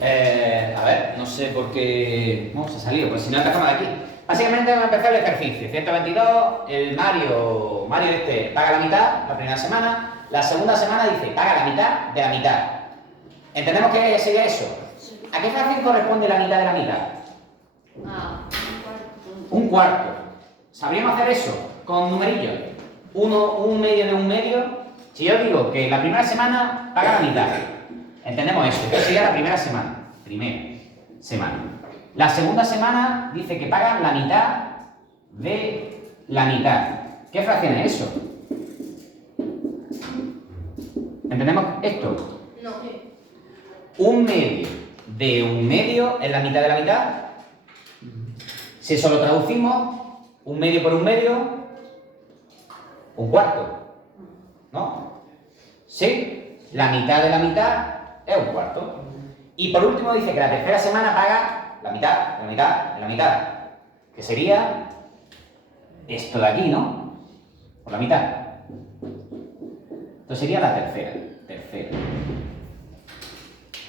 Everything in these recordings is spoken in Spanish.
A ver, no sé por qué... No, se ha salido, pues si no empezamos de aquí. Básicamente hemos empezado el ejercicio. 122, el Mario paga la mitad la primera semana. La segunda semana dice, paga la mitad de la mitad. ¿Entendemos qué sería eso? ¿A qué fracción corresponde la mitad de la mitad? Un cuarto. ¿Sabríamos hacer eso con numerillos? Un medio de un medio. Si yo digo que la primera semana paga la mitad, entendemos eso. Esto sería la primera semana. Primera semana. La segunda semana dice que paga la mitad de la mitad. ¿Qué fracción es eso? ¿Entendemos esto? No. Un medio de un medio es la mitad de la mitad. Si eso lo traducimos, un medio por un medio, un cuarto. ¿No? ¿Sí? La mitad de la mitad es un cuarto. Y por último dice que la tercera semana paga la mitad, la mitad, la mitad. Que sería esto de aquí, ¿no? Por la mitad. Esto sería la tercera.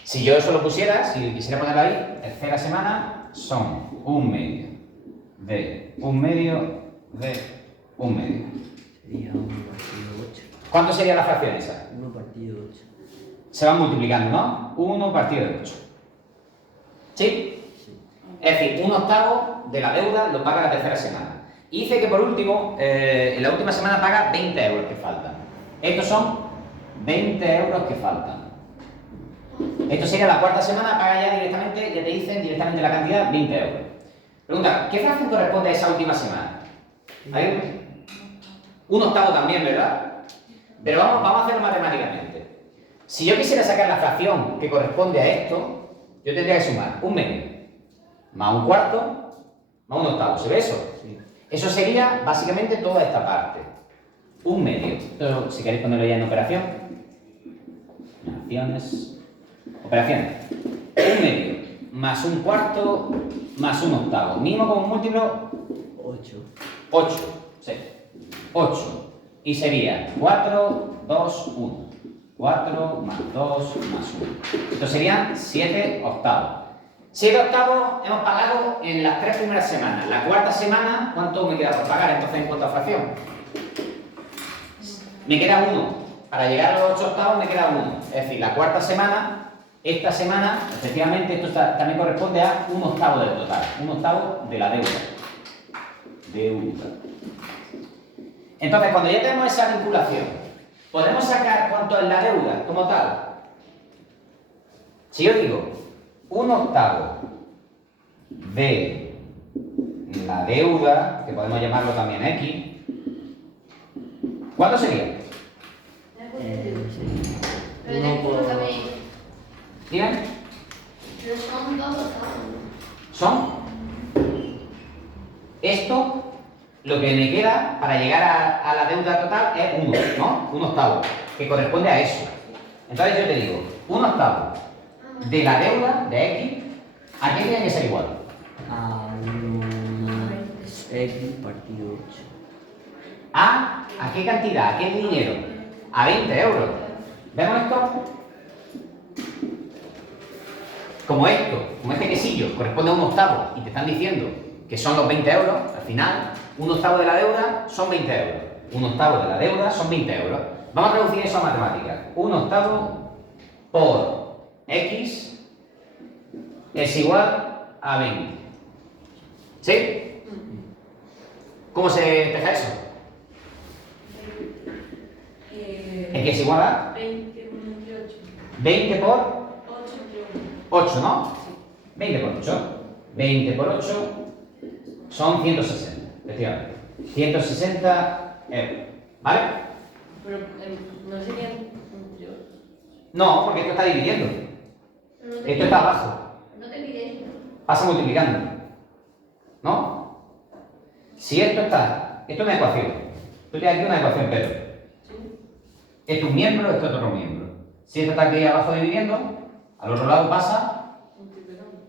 Si yo eso lo pusiera, si quisiera ponerlo ahí, tercera semana son un medio de un medio de un medio. Sería 1 partido 8. ¿Cuánto sería la fracción esa? 1 partido 8. Se van multiplicando, ¿no? 1 partido de 8. ¿Sí? Es decir, un octavo de la deuda lo paga la tercera semana. Y dice que por último, en la última semana paga 20 euros que faltan. Estos son 20 euros que faltan. Esto sería la cuarta semana, paga ya directamente, ya te dicen directamente la cantidad, 20 euros. Pregunta, ¿qué fracción corresponde a esa última semana? ¿Hay? Un octavo también, ¿verdad? Pero vamos a hacerlo matemáticamente. Si yo quisiera sacar la fracción que corresponde a esto, yo tendría que sumar un medio, más un cuarto, más un octavo. ¿Se ve eso? Sí. Eso sería básicamente toda esta parte. Un medio. Esto, si queréis ponerlo ya en operación. Operaciones. Un medio, más un cuarto, más un octavo. Mínimo como múltiplo, 8. 8. Sí. 8. Y sería 4, 2, 1. 4 más 2 más 1. Esto serían 7 octavos. 7 octavos hemos pagado en las 3 primeras semanas. La cuarta semana, ¿cuánto me queda por pagar entonces en cuanto a fracción? Me queda 1. Para llegar a los 8 octavos me queda 1. Es decir, la cuarta semana, esta semana, efectivamente, esto también corresponde a un octavo del total. Un octavo de la deuda. Entonces, cuando ya tenemos esa vinculación, ¿podemos sacar cuánto es la deuda como tal? Si yo digo un octavo de la deuda, que podemos llamarlo también X, ¿cuánto sería? Pero Uno por- también. ¿Dime? Pero son dos octavos. Son esto, lo que me queda para llegar a la deuda total es 1, ¿no? Un octavo, que corresponde a eso. Entonces yo te digo, un octavo de la deuda de X, ¿a qué tiene que ser igual? A 1 más X partido 8. ¿A qué cantidad? ¿A qué dinero? A 20 euros. ¿Vemos esto? Como este quesillo, corresponde a un octavo y te están diciendo que son los 20 euros, al final, un octavo de la deuda son 20 euros. Un octavo de la deuda son 20 euros. Vamos a traducir eso a matemáticas. Un octavo por X es igual a 20. ¿Sí? ¿Cómo se despeja eso? X es igual a 20 entre 8. 20 por 8 entre 8, ¿no? 20 por 8. 20 por 8 son 160, efectivamente. 160 euros. ¿Vale? Pero no serían entre 8. No, porque esto está dividiendo. Esto está abajo. No te pide eso. Pasa multiplicando. ¿No? Si esto es una ecuación. Tú tienes aquí una ecuación, Pedro. Esto es un miembro, esto es otro miembro. Si esto está aquí abajo dividiendo, al otro lado pasa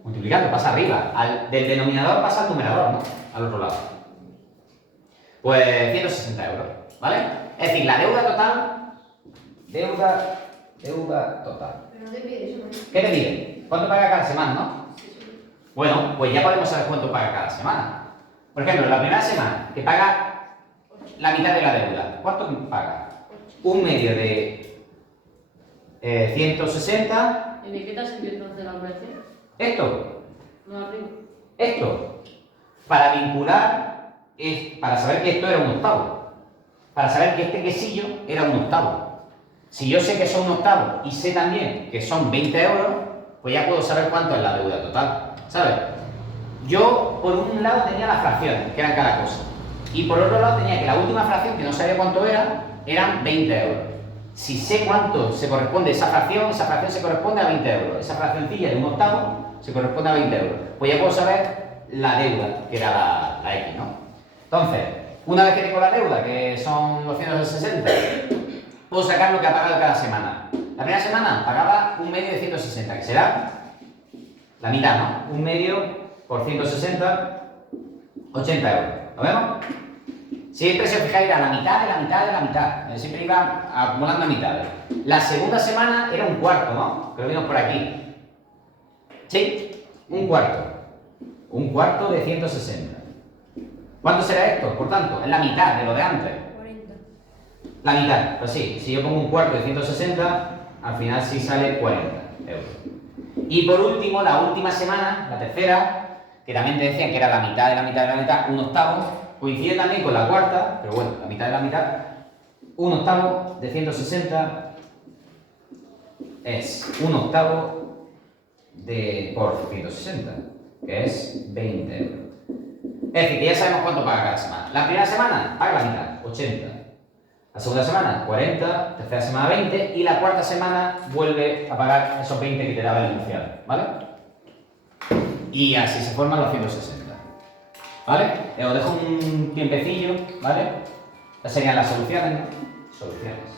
multiplicando, pasa arriba. Del denominador pasa al numerador, ¿no? Al otro lado. Pues 160 euros, ¿vale? Es decir, la deuda total. Deuda total. Pero no te pide eso, ¿no? ¿Qué te pide? ¿Cuánto paga cada semana, no? Bueno, pues ya podemos saber cuánto paga cada semana. Por ejemplo, la primera semana, que paga la mitad de la deuda. ¿Cuánto paga? Un medio de 160. ¿Y de qué te ha servido entonces la operación? Esto. No arriba. Esto. Para vincular, para saber que esto era un octavo. Para saber que este quesillo era un octavo. Si yo sé que son un octavo y sé también que son 20 euros, pues ya puedo saber cuánto es la deuda total. ¿Sabes? Yo, por un lado, tenía las fracciones, que eran cada cosa. Y por otro lado, tenía que la última fracción, que no sabía cuánto era, eran 20 euros. Si sé cuánto se corresponde esa fracción se corresponde a 20 euros. Esa fraccioncilla de un octavo se corresponde a 20 euros. Pues ya puedo saber la deuda, que era la X, ¿no? Entonces, una vez que tengo la deuda, que son 260, puedo sacar lo que ha pagado cada semana. La primera semana pagaba un medio de 160, que será la mitad, ¿no? Un medio por 160, 80 euros. ¿Lo vemos? Siempre, si os fijáis, era la mitad de la mitad de la mitad. Siempre iba acumulando mitades. La segunda semana era un cuarto, ¿no? Que lo vimos por aquí. ¿Sí? Un cuarto. Un cuarto de 160. ¿Cuánto será esto? Por tanto, es la mitad de lo de antes. 40. La mitad. Pues sí, si yo pongo un cuarto de 160, al final sí sale 40 euros. Y por último, la última semana, la tercera, que también te decían que era la mitad de la mitad de la mitad, un octavo, coincide también con la cuarta, pero bueno, la mitad de la mitad, un octavo de 160 es un octavo por 160, que es 20 euros. Es decir, que ya sabemos cuánto paga cada semana. La primera semana paga la mitad, 80. La segunda semana, 40. Tercera semana, 20. Y la cuarta semana vuelve a pagar esos 20 que te daba el enunciado, ¿vale? Y así se forman los 160. ¿Vale? Os dejo un tiempecillo, ¿vale? Estas serían las soluciones, ¿no? Soluciones.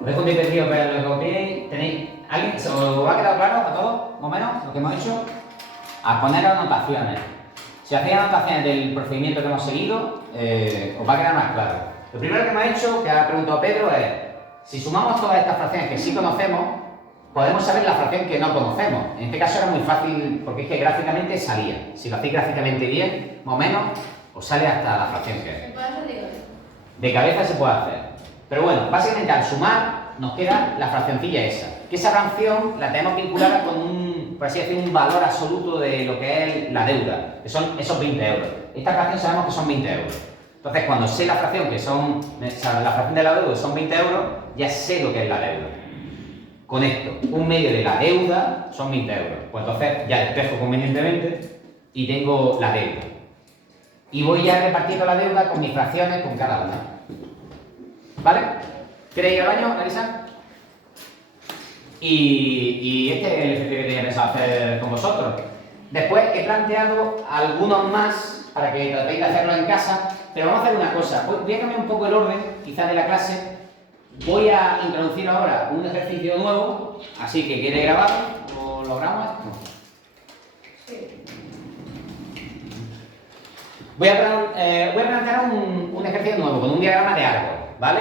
Os dejo un tiempecillo para que lo copiéis. ¿Tenéis? ¿Alguien? ¿Se os ha quedado claro a todos, más o menos, lo que hemos hecho? A poner anotaciones. Si hacéis anotaciones del procedimiento que hemos seguido, os va a quedar más claro. Lo primero que hemos hecho, que ha preguntado Pedro, es si sumamos todas estas fracciones que sí conocemos, podemos saber la fracción que no conocemos. En este caso era muy fácil porque es que gráficamente salía. Si lo hacéis gráficamente bien, más o menos, os sale hasta la fracción que es. ¿Se puede hacer de cabeza? De cabeza se puede hacer. Pero bueno, básicamente al sumar nos queda la fraccioncilla esa. Que esa fracción la tenemos vinculada con un, por así decirlo, un valor absoluto de lo que es la deuda, que son esos 20 euros. Esta fracción sabemos que son 20 euros. Entonces, cuando sé la fracción que son, la fracción de la deuda son 20 euros, ya sé lo que es la deuda. Con esto, un medio de la deuda son 20 euros. Pues entonces ya despejo convenientemente y tengo la deuda. Y voy ya repartiendo la deuda con mis fracciones con cada una. ¿Vale? ¿Queréis ir al baño, Larisa? Y este es el ejercicio que tenía pensado hacer con vosotros. Después he planteado algunos más para que tratéis de hacerlo en casa, pero vamos a hacer una cosa. Voy a cambiar un poco el orden, quizás de la clase. Voy a introducir ahora un ejercicio nuevo, así que quede grabado. ¿Lo logramos esto? Sí. Voy a plantear un ejercicio nuevo, con un diagrama de árbol, ¿vale?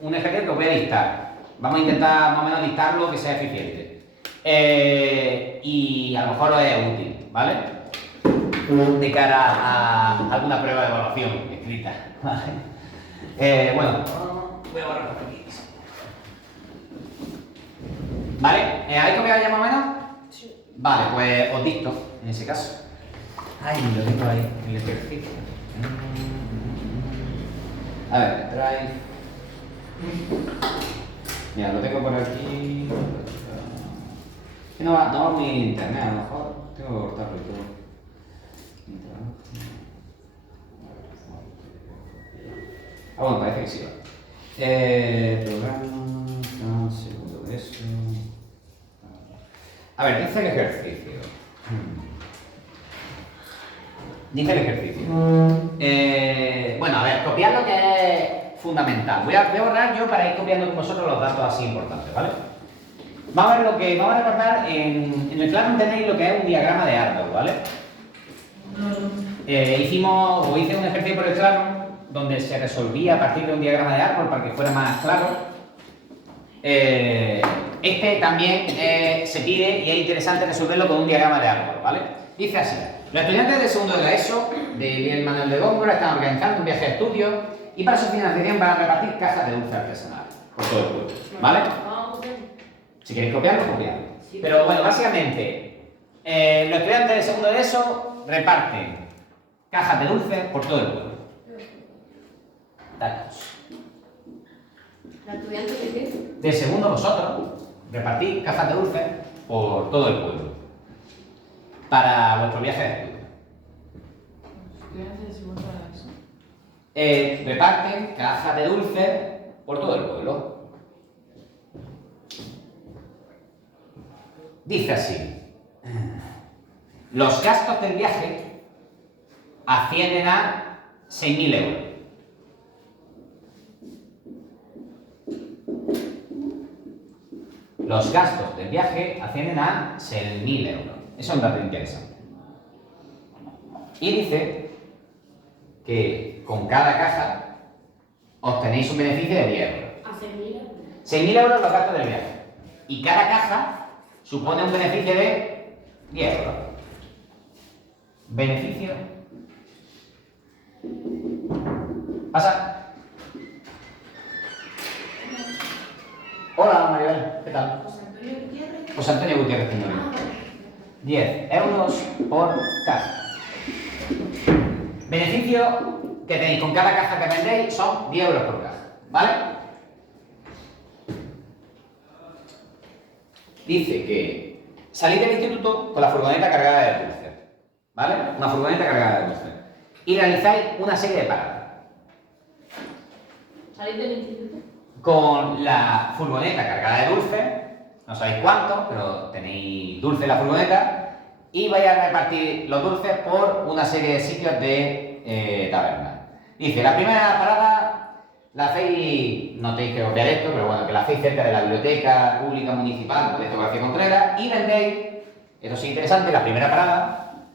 Un ejercicio que os voy a dictar. Vamos a intentar más o menos dictarlo que sea eficiente. Y a lo mejor os es útil, ¿vale? De cara a alguna prueba de evaluación escrita, ¿vale? Bueno, voy a borrar por aquí. ¿Vale? ¿Habéis copiado ya más o menos? Sí. Vale, pues os dicto, en ese caso. Ay, lo tengo ahí, el ejercicio. A ver, drive. Mira, lo tengo por aquí. Que no va muy internet, a lo mejor tengo que cortarlo y todo. Ah, bueno, parece que sí va. Programa, segundo de eso. A ver, dice el ejercicio. Dice el ejercicio. Bueno, a ver, copiar lo que es fundamental. Voy a borrar yo para ir copiando con vosotros los datos así importantes, ¿vale? Vamos a ver vamos a recordar, en el Classroom tenéis lo que es un diagrama de árbol, ¿vale? Hice un ejercicio por el Classroom donde se resolvía a partir de un diagrama de árbol para que fuera más claro. Este también se pide y es interesante resolverlo con un diagrama de árbol, ¿vale? Dice así: los estudiantes de segundo de la ESO de Miguel Manuel de Góngora están organizando un viaje de estudio y para su financiación van a repartir cajas de dulce artesanal por todo el pueblo, ¿vale? Si queréis copiarlo, copiarlo. Pero bueno, básicamente, los estudiantes de segundo de ESO reparten cajas de dulce por todo el pueblo. Datos. ¿La estudiante de qué? De segundo vosotros repartís cajas de dulce por todo el pueblo para vuestro viaje de estudio. ¿Estudiante de segundo de eso? Reparten cajas de dulce por todo el pueblo. Dice así: los gastos del viaje ascienden a 6.000 euros. Los gastos del viaje ascienden a 6.000 euros. Eso es un dato interesante. Y dice que con cada caja obtenéis un beneficio de 10 euros. ¿A 6.000 euros? 6.000 euros los gastos del viaje. Y cada caja supone un beneficio de 10 euros. Beneficio. Pasa. Hola, Maribel. ¿Qué tal? José Antonio Gutiérrez. José Antonio Gutiérrez Tendori. 10 euros por caja. Beneficio que tenéis con cada caja que vendéis son 10 euros por caja, ¿vale? Dice que salís del instituto con la furgoneta cargada de dulces, ¿vale? Una furgoneta cargada de dulces. Y realizáis una serie de paradas. ¿Salís del instituto? Con la furgoneta cargada de dulces, no sabéis cuánto, pero tenéis dulce en la furgoneta y vais a repartir los dulces por una serie de sitios de tabernas. Dice, la primera parada la hacéis, no tenéis que copiar esto, pero bueno, que la hacéis cerca de la biblioteca pública municipal de García Contreras y vendéis, esto es interesante, la primera parada,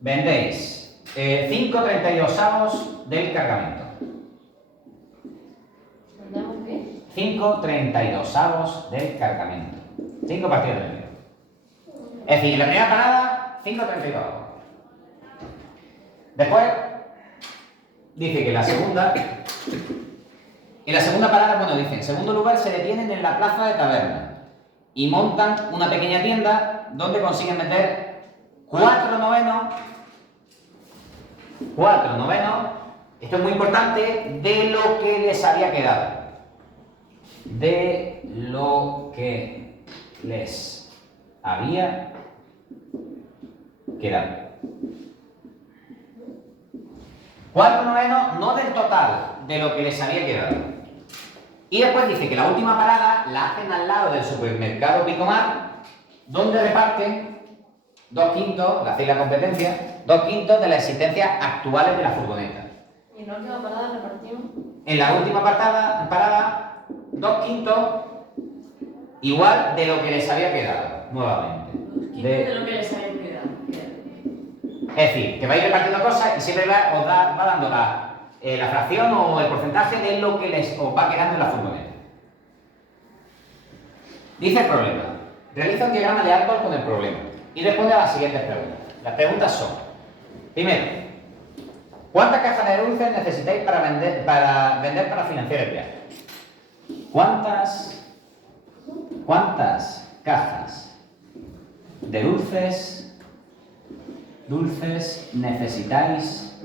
vendéis 5,32 del cargamento. ¿Vendemos qué? 5,32 del cargamento. 5 partidos del medio. Es decir, la primera parada, 5,32. Después, dice que en la segunda parada, bueno, dice, en segundo lugar se detienen en la plaza de taberna y montan una pequeña tienda donde consiguen vender 4 novenos, esto es muy importante, de lo que les había quedado. De lo que les había quedado. 4 novenos, no del total, de lo que les había quedado. Y después dice que la última parada la hacen al lado del supermercado Picomar, donde reparten 2/5, le hacéis la competencia, 2/5 de las existencias actuales de la furgoneta. ¿Y en la última parada repartimos? En la última parada 2/5 igual de lo que les había quedado, nuevamente. De lo que les había quedado. Es decir, que vais repartiendo cosas y siempre va dando la fracción o el porcentaje de lo que os va quedando en la furgoneta. Dice el problema. Realiza un diagrama de árbol con el problema y responde a las siguientes preguntas. Las preguntas son: primero, ¿cuántas cajas de dulces necesitáis para vender para financiar el viaje? ¿Cuántas cajas de dulces necesitáis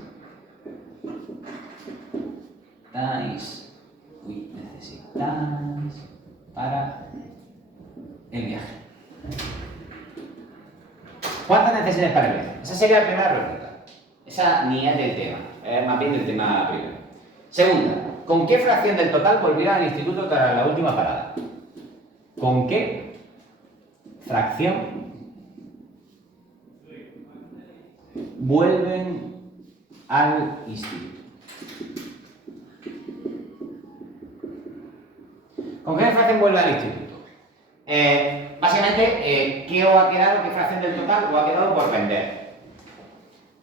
para el viaje? ¿Cuántas necesitáis para el viaje? Esa sería la primera pregunta. Esa ni es del tema, es más bien del tema primero. Segunda, ¿con qué fracción del total volverá al instituto tras la última parada? ¿Con qué fracción vuelven al instituto? ¿Con qué fracción vuelve al instituto? Básicamente, ¿qué os ha quedado, qué fracción del total os ha quedado por vender?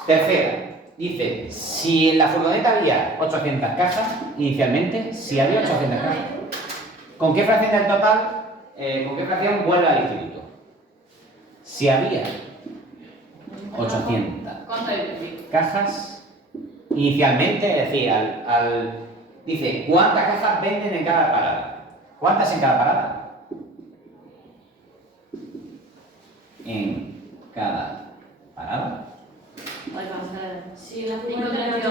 Tercera, dice, si en la furgoneta había 800 cajas, inicialmente, si había 800 cajas, ¿con qué fracción del total, con qué fracción vuelve al instituto? Si había 800 ¿Cuánto hay? cajas inicialmente, es decir, dice, ¿cuántas cajas venden en cada parada? ¿Cuántas en cada parada? En cada parada. Si la inicialmente,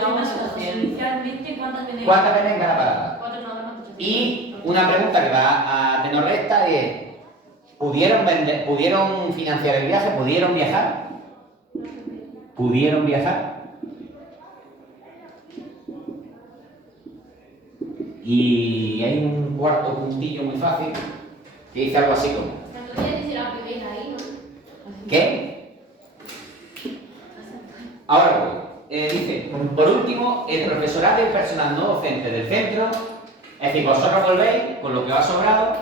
¿Cuántas venden en cada parada? 4, 9, 800. Y una pregunta que va a tenor recta es, ¿pudieron financiar el viaje? ¿Pudieron viajar? ¿Pudieron viajar? Y hay un cuarto puntillo muy fácil que dice algo así como ¿qué? Ahora voy. Dice, por último, el profesorado y el personal no docente del centro, es decir, vosotros volvéis con lo que os ha sobrado,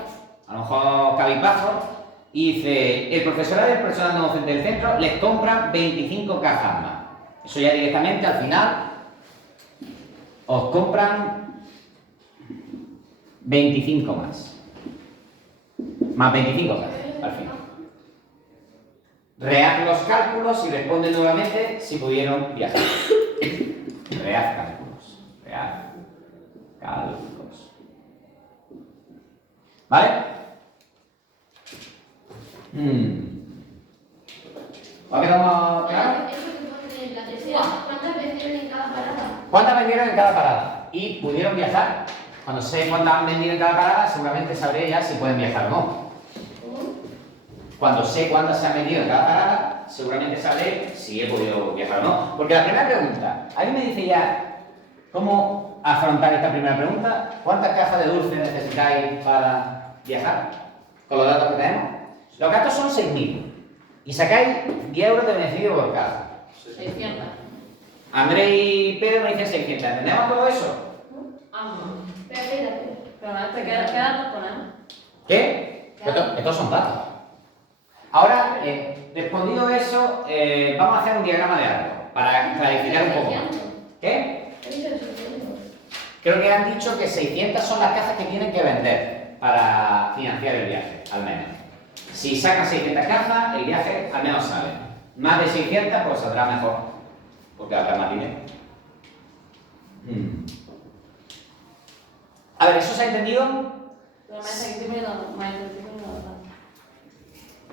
a lo mejor cabizbajo, y dice, el profesorado y el personal no docente del centro les compran 25 cajas más. Eso ya directamente al final os compran 25 más. Más 25 cajas, al final. Rehaz los cálculos y responde nuevamente si pudieron viajar. Rehaz cálculos. Rehaz cálculos. ¿Vale? ¿Va quedando claro? ¿Cuántas vendieron en cada parada? ¿Y pudieron viajar? Cuando sé cuántas han vendido en cada parada, seguramente sabré ya si pueden viajar o no. Cuando sé cuántas se han vendido en cada parada, seguramente sabré si he podido viajar o no. Porque la primera pregunta, a mí me dice ya cómo afrontar esta primera pregunta. ¿Cuántas cajas de dulce necesitáis para viajar? Con los datos que tenemos. Los gastos son 6.000. Y sacáis 10 euros de beneficio por caja. 600. Andrés y Pedro me dicen 600. ¿Entendemos todo eso? Pero ¿qué datos ponemos? ¿Qué? Estos son datos. Ahora, respondido eso, vamos a hacer un diagrama de árbol para clarificar un poco más. ¿Qué? Creo que han dicho que 600 son las cajas que tienen que vender para financiar el viaje, al menos. Si sacan 600 cajas, el viaje al menos sale. Más de 600, pues saldrá mejor, porque habrá más dinero. A ver, ¿eso se ha entendido?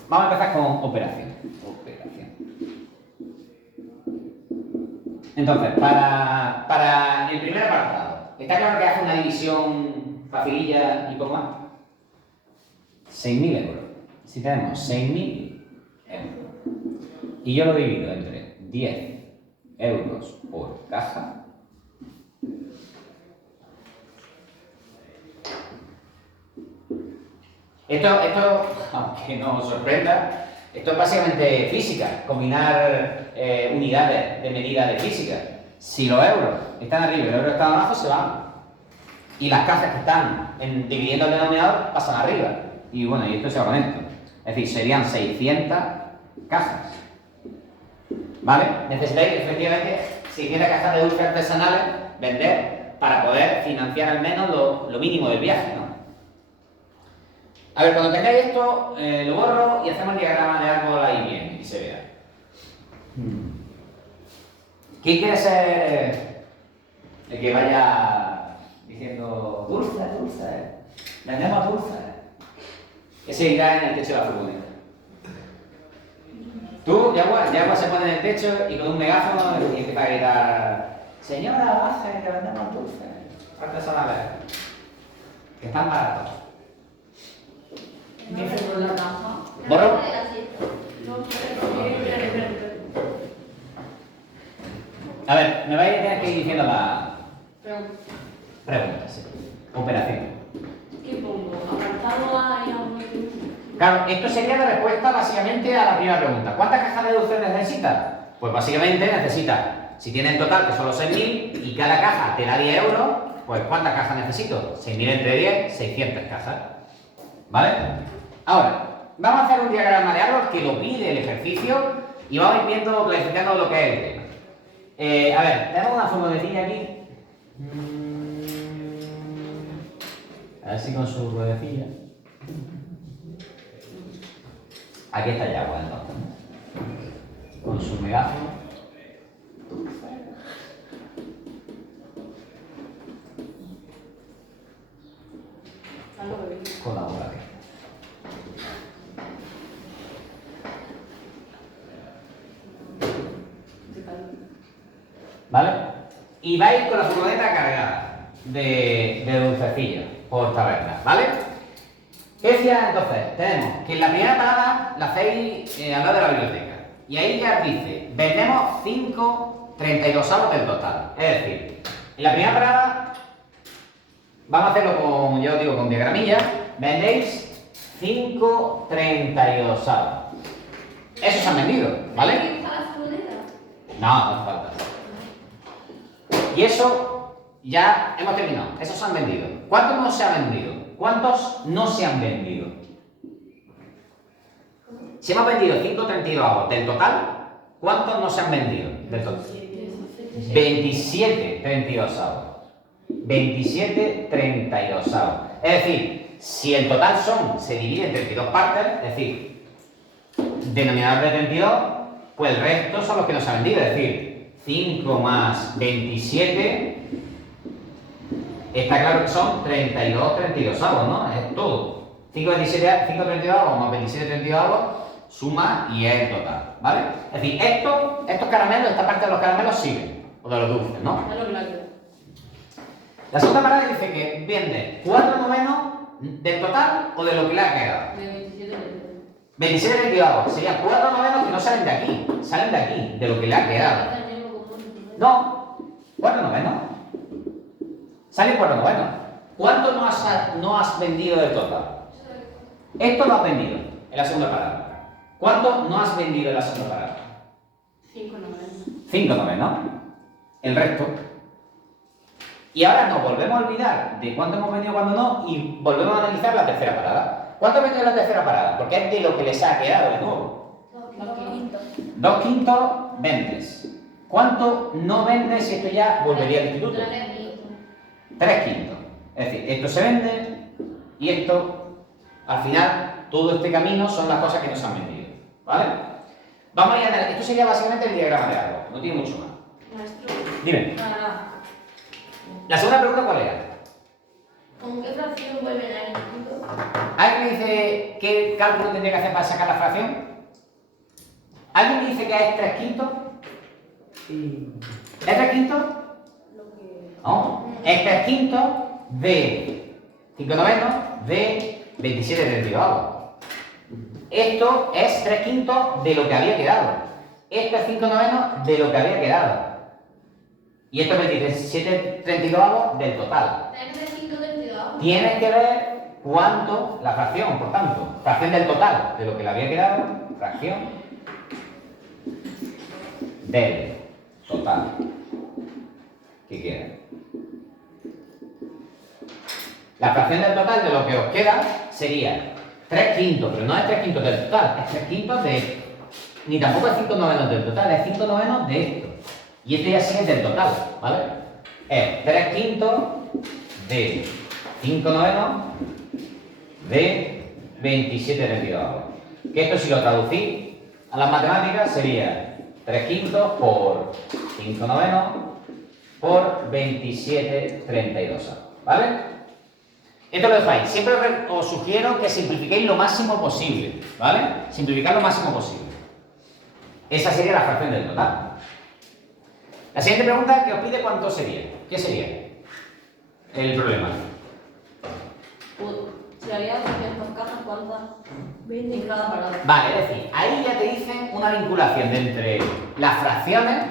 Vamos a empezar con operación. Entonces, para el primer apartado, ¿está claro que hace una división facililla y poco más? 6.000 euros. Si tenemos 6.000 euros y yo lo divido entre 10 euros por caja, esto, aunque no os sorprenda, esto es básicamente física, combinar unidades de medida de física. Si los euros están arriba y los euros están abajo, se van. Y las cajas que están dividiendo el denominador pasan arriba. Y bueno, y esto se va con esto. Es decir, serían 600 cajas. ¿Vale? Necesitáis efectivamente 600 cajas de dulces artesanales vender para poder financiar al menos lo mínimo del viaje, ¿no? A ver, cuando tengáis esto, lo borro y hacemos el diagrama de árbol ahí bien y se vea. ¿Quién quiere ser el que vaya diciendo dulce, dulce? Vendemos dulce. Ese irá en el techo de la furgoneta. Tú, Yagua se pone en el techo y con un megáfono y empieza a gritar: señora, baje, que vendemos dulces artesanales, que están baratos. ¿Borro? A ver, me vais a tener que ir diciendo la pregunta, sí. Operación. ¿Qué pongo? ¿Apartado A y algo? Claro, esto sería la respuesta básicamente a la primera pregunta. ¿Cuántas cajas de dulce necesitas? Pues básicamente necesitas, si tienes en total que son los 6.000 y cada caja te da 10 euros, pues ¿cuántas cajas necesito? 6.000 entre 10, 600 cajas. ¿Vale? Ahora, vamos a hacer un diagrama de árbol que lo pide el ejercicio y vamos a ir viendo, clasificando lo que es el tema. A ver, tenemos una furgonetilla aquí. A ver si con su ruedecilla. Aquí está el agua entonces, ¿no? Con su megáfono. Colabora aquí. ¿Vale? Y vais con la furgoneta cargada de dulcecillos por taberna, ¿vale? ¿Qué decía entonces? Tenemos que en la primera parada la hacéis al lado de la biblioteca. Y ahí ya dice, vendemos 5,32 del total. Es decir, en la primera parada, vamos a hacerlo con, ya os digo, con diagramilla, vendéis 5,32. Esos se han vendido, ¿vale? No, no hace falta. Y eso ya hemos terminado. Esos se han vendido. ¿Cuántos no se han vendido? ¿Cuántos no se han vendido? Si hemos vendido 5,32 del total, ¿cuántos no se han vendido del total? 27,32. 27,32. Es decir, si el total se divide en 32 partes, es decir, denominador de 32, pues el resto son los que no se han vendido. Es decir, 5 más 27, está claro que son 32, ¿no? Es todo. 5,32 más 27,32 suma y es el total, ¿vale? Es decir, estos caramelos, esta parte de los caramelos siguen, o de los dulces, ¿no? La segunda parada dice que vende 4,9 del total o de lo que le ha quedado. 27,32. Serían 4,9 que no salen de aquí, salen de aquí, de lo que le ha quedado. No, 4,9. Salen 4,9. ¿Cuánto no has vendido del total? Esto lo has vendido en la segunda parada. ¿Cuánto no has vendido en la segunda parada? 5,9, ¿no? El resto. Y ahora nos volvemos a olvidar de cuánto hemos vendido, cuándo no, y volvemos a analizar la tercera parada. ¿Cuánto has vendido en la tercera parada? Porque es de lo que les ha quedado de nuevo. 2/5 vendes. ¿Cuánto no vendes si esto ya volvería al instituto? 3/5. Es decir, esto se vende y esto, al final, todo este camino son las cosas que nos han vendido. ¿Vale? Vamos a ir a analizar. Esto sería básicamente el diagrama de algo, no tiene mucho más. Maestro. Dime. La segunda pregunta, ¿cuál era? ¿Con qué fracción vuelven al instituto? ¿Alguien me dice qué cálculo tendría que hacer para sacar la fracción? ¿Alguien me dice que es 3/5? Sí. ¿Es 3/5? No. Es 3/5 de 5/9 de 27,32. Esto es 3/5 de lo que había quedado. Esto es 5/9 de lo que había quedado. Y esto es 27,32 del total. Tienes que ver cuánto, la fracción, por tanto, fracción del total de lo que le había quedado, fracción del total. ¿Qué queda? La fracción del total de lo que os queda sería 3/5, pero no es 3/5 del total, es 3/5 de esto. Ni tampoco es 5/9 del total, es 5/9 de esto. Y este ya sí es del total, ¿vale? Es 3/5 de 5/9 de 27,32. Que esto, si lo traducís a las matemáticas, sería 3/5 por 5/9 por 27,32. ¿Vale? Esto lo dejáis. Siempre os sugiero que simplifiquéis lo máximo posible, ¿vale? Simplificar lo máximo posible. Esa sería la fracción del total. La siguiente pregunta que os pide cuánto sería. ¿Qué sería el problema? Si había 200 cajas, ¿cuántas en cada parada? Vale, es decir, ahí ya te dicen una vinculación entre las fracciones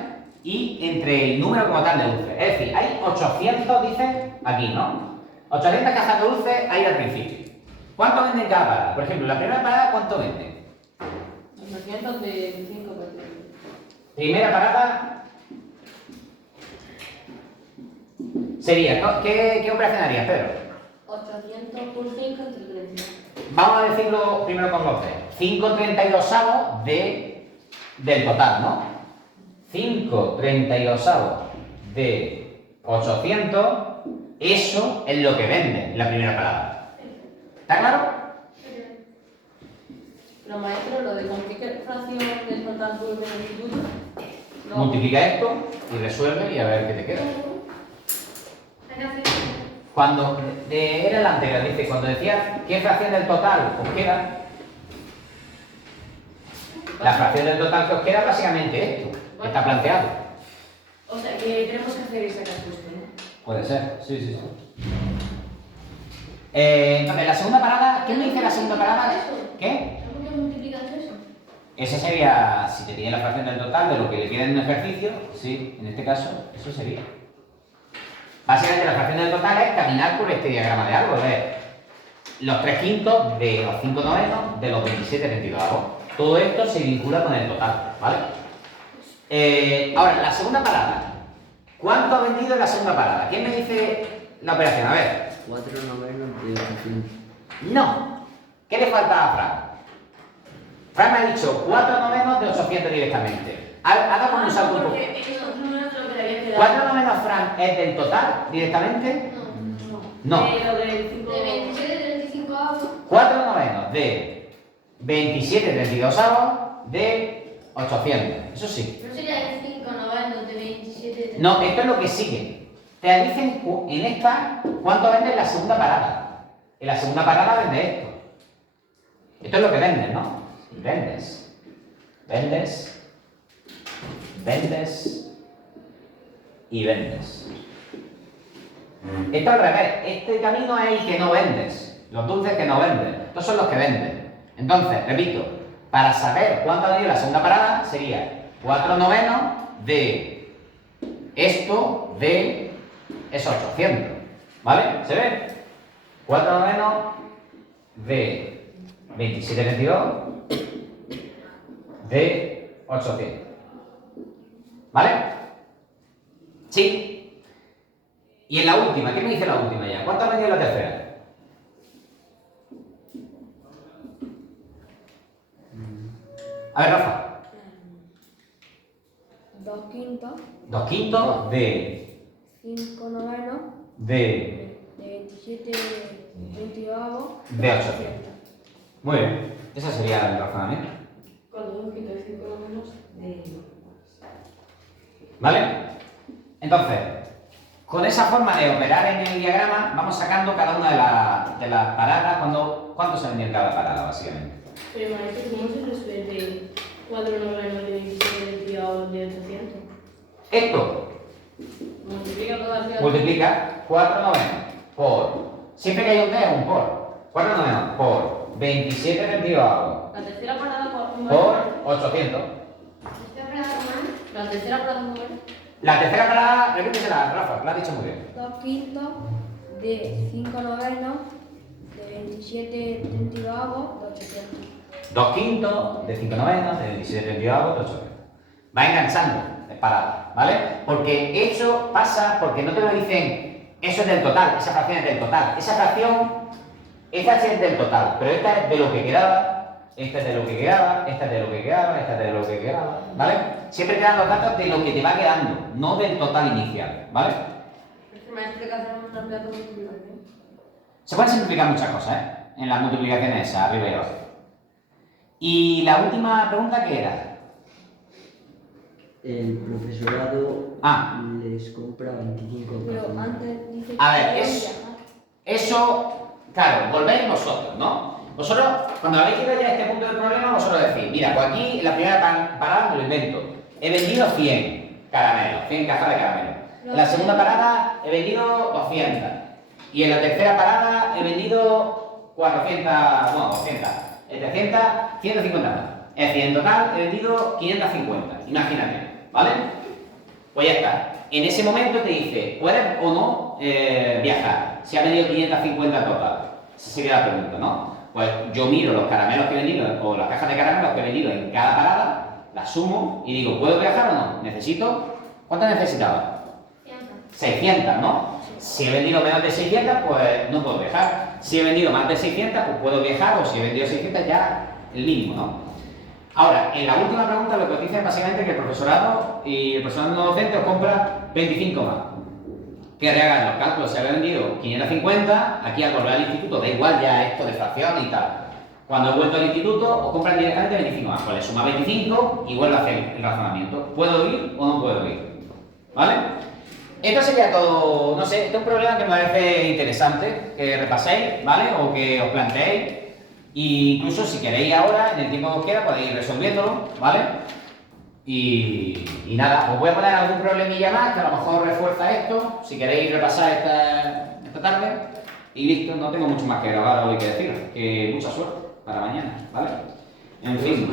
y entre el número como tal de dulces. Es decir, hay 800, dice aquí, ¿no? 800 cajas de dulces ahí al principio. ¿Cuánto venden cada parada? Por ejemplo, la primera parada, ¿cuánto vende? 800 de 5 partidos. Primera parada sería, ¿qué operación harías, Pedro? 800 por 5 entre 30. Vamos a decirlo primero con los 5,32 del total, ¿no? 5,32 de 800 Eso es lo que vende en la primera parada. ¿Está claro? Pero maestro, lo de con qué fracción del total por el instituto. No. Multiplica esto y resuelve y a ver qué te queda. Cuando era la anterior, dice, cuando decía qué fracción del total os queda, la fracción del total que os queda básicamente esto, que está planteado. O sea, que tenemos que hacer esa respuesta, ¿no? Puede ser, sí, sí, sí. Entonces, la segunda parada, ¿qué me dice la segunda parada? ¿Qué? ¿Cómo que multiplicas eso? Esa sería, si te pide la fracción del total de lo que le queda en un ejercicio, sí, en este caso, eso sería. Básicamente la fracción del total es caminar por este diagrama de algo, es los 3/5 de los 5/9 de los 27/32. Todo esto se vincula con el total, ¿vale? Ahora, la segunda parada. ¿Cuánto ha vendido en la segunda parada? ¿Quién me dice la operación? A ver. 4/9 de 800. No. ¿Qué le falta a Fran? Fran me ha dicho 4/9 de 800 directamente. Ha dado como un salto un poco. Porque eso no es lo que le había quedado. 4/9 Fran es del total directamente. No. Pero del 5... De 27, 35 avos. 4/9 de 27/32 de 800. Eso sí. No sería el 5 novenos de 27. No, esto es lo que sigue. Te dicen en esta cuánto vende en la segunda parada. En la segunda parada vende esto. Esto es lo que vendes, ¿no? Vendes. Vendes. Vendes. Y vendes. Esto al revés. Este camino es el que no vendes. Los dulces que no vendes. Estos son los que venden. Entonces, repito, para saber cuánto ha vendido la segunda parada, sería 4/9 de esto de esos 800. ¿Vale? ¿Se ve? 4/9 de 27/22 de 800. ¿Vale? Sí. Y en la última, ¿qué me dice la última ya? ¿Cuánto ha vendido la tercera? A ver, Rafa. 2/5 2/5 de 5 novenos de de 27 22 avos de 800. Muy bien. Ese sería el razonamiento. Cuando 2 quito de 5 menos de... ¿Vale? Entonces, con esa forma de operar en el diagrama, vamos sacando cada una de las paradas, cuánto se vendía en cada parada, básicamente. Pero maestro, ¿cómo se resuelve 4/9 de 27/22 de 800? Esto Multiplica todas las... multiplica 4/9 por, siempre que hay un D es un por, 4/9 por 27/22 La tercera parada por 800. La tercera parada número. La tercera parada, repítesela, Rafa, la has dicho muy bien. 2/5 de 5 novenos de 27 32 avos de 800. 2/5 de 5/9 de 27/22 de 800. Va enganchando de parada, ¿vale? Porque eso pasa porque no te lo dicen, eso es del total, esa fracción es del total. Esa fracción, esta sí es del total, pero esta es de lo que quedaba, esta es de lo que quedaba, esta es de lo que quedaba, esta es de lo que quedaba, ¿vale? Siempre te dan los datos de lo que te va quedando, no del total inicial, ¿vale? Es que maestro, que hacer una plato de multiplicación. Se pueden simplificar muchas cosas, ¿eh? En las multiplicaciones esas, arriba y abajo. Y la última pregunta, ¿qué era? El profesorado les compra 25 Pero páginas. antes dice A ver, que es- viajar. Eso, claro, volvéis vosotros, ¿no? Vosotros, cuando habéis llegado ya a este punto del problema, vosotros decís, mira, pues aquí en la primera parada me lo invento. He vendido 100 caramelos, 100 cajas de caramelos. En la segunda parada he vendido 200. Y en la tercera parada he vendido 400, no, 200. 300, 150 más. Es decir, en total he vendido 550, imagínate, ¿vale? Pues ya está. En ese momento te dice, ¿puedes o no viajar? Si ha vendido 550 total. Esa sería la pregunta, ¿no? Pues yo miro los caramelos que he vendido, o las cajas de caramelos que he vendido en cada parada, las sumo y digo, ¿puedo viajar o no? ¿Necesito? ¿Cuántas necesitaba? 600, ¿no? Si he vendido menos de 600, pues no puedo viajar. Si he vendido más de 600, pues puedo viajar, o si he vendido 600, ya el mínimo, ¿no? Ahora, en la última pregunta lo que os dice es básicamente que el profesorado y el profesorado no docente os compra 25 más. que rehagan los cálculos. Se había vendido 550, aquí al volver al instituto, da igual ya esto de fracción y tal. Cuando he vuelto al instituto, os compran directamente 25 más, pues le suma 25 y vuelve a hacer el razonamiento. ¿Puedo ir o no puedo ir? ¿Vale? Esto sería todo, no sé, este es un problema que me parece interesante, que repaséis, ¿vale? O que os planteéis. E incluso si queréis ahora, en el tiempo que os queda, podéis ir resolviéndolo, ¿vale? Y nada, os voy a poner algún problemilla más que a lo mejor refuerza esto, si queréis repasar esta tarde. Y listo, no tengo mucho más que grabar hoy que deciros. Que mucha suerte para mañana, ¿vale? En fin.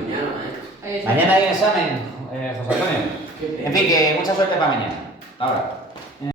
Mañana, Mañana hay examen, José Antonio. En fin, que mucha suerte para mañana. Hasta ahora.